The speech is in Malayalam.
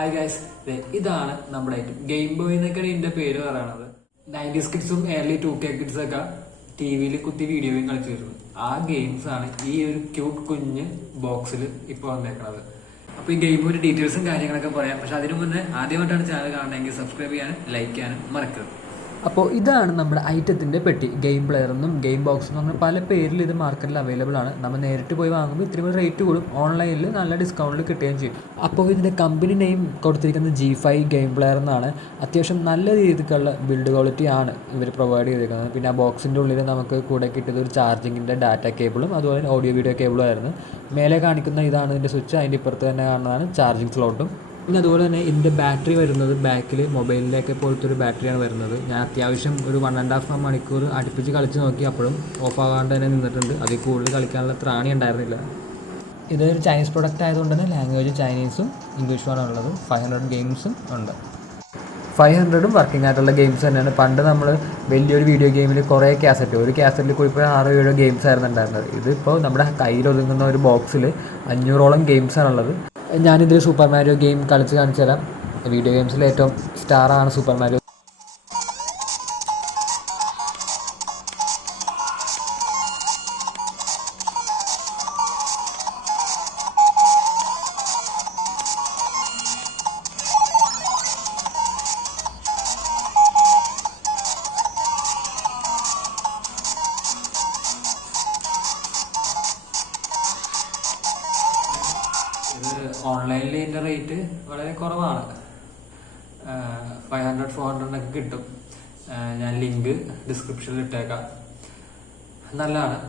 ഹായ് ഗൈസ്, ഇതാണ് നമ്മുടെ ഐറ്റം. ഗെയിം ബോയ് എന്നൊക്കെയാണ് ഇതിന്റെ പേര് പറയണത്. 90s കിഡ്സും ഏർലി 2K കിഡ്സും ഒക്കെ ടിവിയിൽ കുത്തി വീഡിയോ ഗെയിം കളിച്ചിരുന്നു. ആ ഗെയിംസ് ആണ് ഈ ഒരു ക്യൂട്ട് കുഞ്ഞ് ബോക്സിൽ ഇപ്പോൾ വന്നേക്കുന്നത്. അപ്പോൾ ഈ ഗെയിമിന്റെ ഡീറ്റെയിൽസും കാര്യങ്ങളൊക്കെ പറയാം. പക്ഷെ അതിനു മുന്നേ ആദ്യമായിട്ടാണ് ചാനൽ കാണണമെങ്കിൽ സബ്സ്ക്രൈബ് ചെയ്യാനും ലൈക്ക് ചെയ്യാനും മറക്കരുത്. അപ്പോൾ ഇതാണ് നമ്മുടെ ഐറ്റത്തിൻ്റെ പെട്ടി. ഗെയിം പ്ലെയർ എന്നും ഗെയിം ബോക്സ് എന്നും അങ്ങനെ പല പേരിൽ ഇത് മാർക്കറ്റിൽ അവൈലബിൾ ആണ്. നമ്മൾ നേരിട്ട് പോയി വാങ്ങുമ്പോൾ ഇത്രയും റേറ്റ് കൂടും, ഓൺലൈനിൽ നല്ല ഡിസ്കൗണ്ടിൽ കിട്ടുകയും ചെയ്യും. അപ്പോൾ ഇതിൻ്റെ കമ്പനി നെയിം കൊടുത്തിരിക്കുന്നത് G5 ഗെയിം പ്ലെയർ എന്നാണ്. അത്യാവശ്യം നല്ല രീതിക്കുള്ള ബിൽഡ് ക്വാളിറ്റി ആണ് ഇവർ പ്രൊവൈഡ് ചെയ്തിരിക്കുന്നത്. പിന്നെ ആ ബോക്സിൻ്റെ ഉള്ളിൽ നമുക്ക് കൂടെ കിട്ടിയത് ഒരു ചാർജിങ്ങിൻ്റെ ഡാറ്റ കേബിളും അതുപോലെ ഓഡിയോ വീഡിയോ കേബിളും ആയിരുന്നു. മേലെ കാണിക്കുന്ന ഇതാണ് ഇതിൻ്റെ സ്വിച്ച്, അതിൻ്റെ ഇപ്പുറത്ത് തന്നെ കാണുന്നതാണ് ചാർജിങ് സ്ലോട്ടും. പിന്നെ അതുപോലെ തന്നെ ഇതിൻ്റെ ബാറ്ററി വരുന്നത് ബാക്കിൽ മൊബൈലിലേക്ക് പോലത്തെ ഒരു ബാറ്ററിയാണ് വരുന്നത്. ഞാൻ അത്യാവശ്യം ഒരു 1.5 മണിക്കൂർ അടുപ്പിച്ച് കളിച്ച് നോക്കി, അപ്പോഴും ഓഫ് ആകാണ്ട് തന്നെ നിന്നിട്ടുണ്ട്. അതിൽ കൂടുതൽ കളിക്കാനുള്ള ത്രാണി ഉണ്ടായിരുന്നില്ല. ഇതൊരു ചൈനീസ് പ്രൊഡക്റ്റ് ആയതുകൊണ്ട് തന്നെ ലാംഗ്വേജ് ചൈനീസും ഇംഗ്ലീഷുമാണ് ഉള്ളത്. 500 ഗെയിംസും ഉണ്ട്. 500ഉം വർക്കിംഗ് ആയിട്ടുള്ള ഗെയിംസ് തന്നെയാണ്. പണ്ട് നമ്മൾ വലിയൊരു വീഡിയോ ഗെയിമിൽ കുറേ ഒരു കാസറ്റിൽ കൂടി ഇപ്പോൾ 6-7 ഗെയിംസ് ആയിരുന്നു ഉണ്ടായിരുന്നത്. ഇതിപ്പോൾ നമ്മുടെ കയ്യിലൊതുങ്ങുന്ന ഒരു ബോക്സിൽ 500ഓളം ഗെയിംസാണുള്ളത്. ഞാനിതിൽ സൂപ്പർ മാരിയോ ഗെയിം കളിച്ച് കാണിച്ചു തരാം. വീഡിയോ ഗെയിംസിൽ ഏറ്റവും സ്റ്റാറാണ് സൂപ്പർ മാരിയോ. ഓൺലൈനിൽ ഇതിൻ്റെ റേറ്റ് വളരെ കുറവാണ്. 500-400 കിട്ടും. ഞാൻ ലിങ്ക് ഡിസ്ക്രിപ്ഷനിൽ ഇട്ടേക്കാം. നല്ലതാണ്.